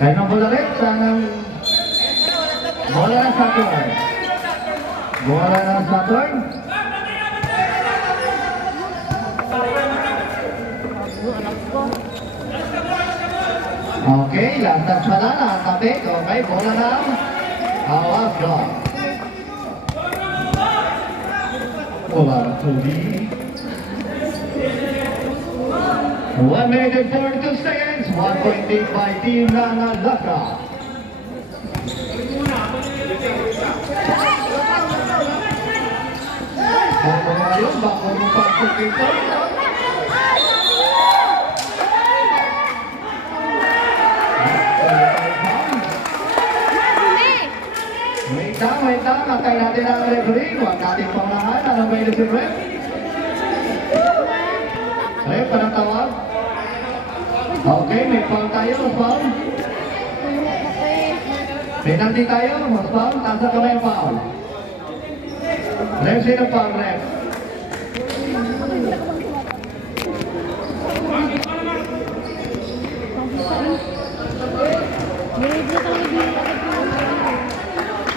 Kaya ng bola rin, sanang bola ng Saturn. Bola ng Saturn. Okay, lantas pala na, tapik. Okay, bola ng Awas Rock. Bola ng Tuli. 1 minute and 42 seconds. 1 point lead by Team Nangalaka. Bako ngayon, bako mo pasok ito. Wait lang. Antay natin ang referee. Huwag natin pangahan. Ano ba yung ref? Ref, parang tawag. Okay, may foul tayo. Mas foul. Penalty tayo. Mas foul. Tasa ka may foul. Ref, sino foul, ref?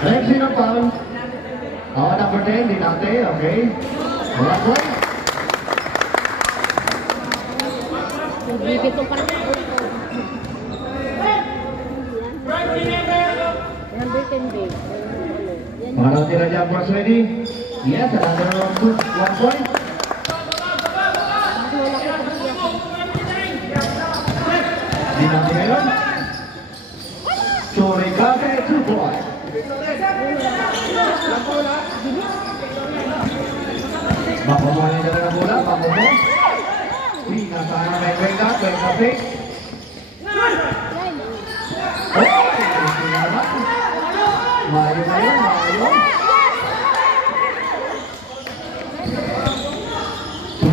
Ref, sino foul? Number 10, Dinate. Okay. Wala po. Dito pa rin. Number 10 day. Mga tira dyan, boss, ready? Yes, another 1 point. Dinate ngayon. Choricate, 2 points. Bako mo na yung bola, bako mo. Nasaan may kwenta, kwenta fake. Oh! Mayo ngayon, mayo.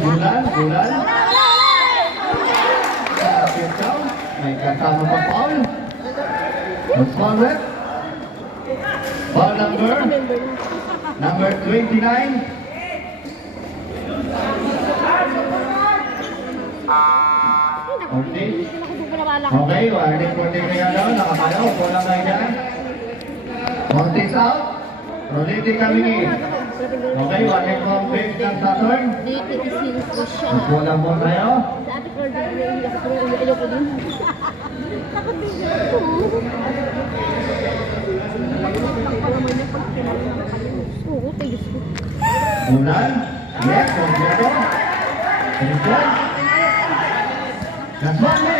Bulan. Kapit daw, may kasama pa foul. What's foul, ref? Foul number 29. Okay, warning for the kaya daw, nakatayo, kulang kayo dyan. Montes out, Rolete coming in. Okay, warning for fake ng Saturn. Mas kulang po tayo. Bulan, yes, kompleto. That's 1 minute.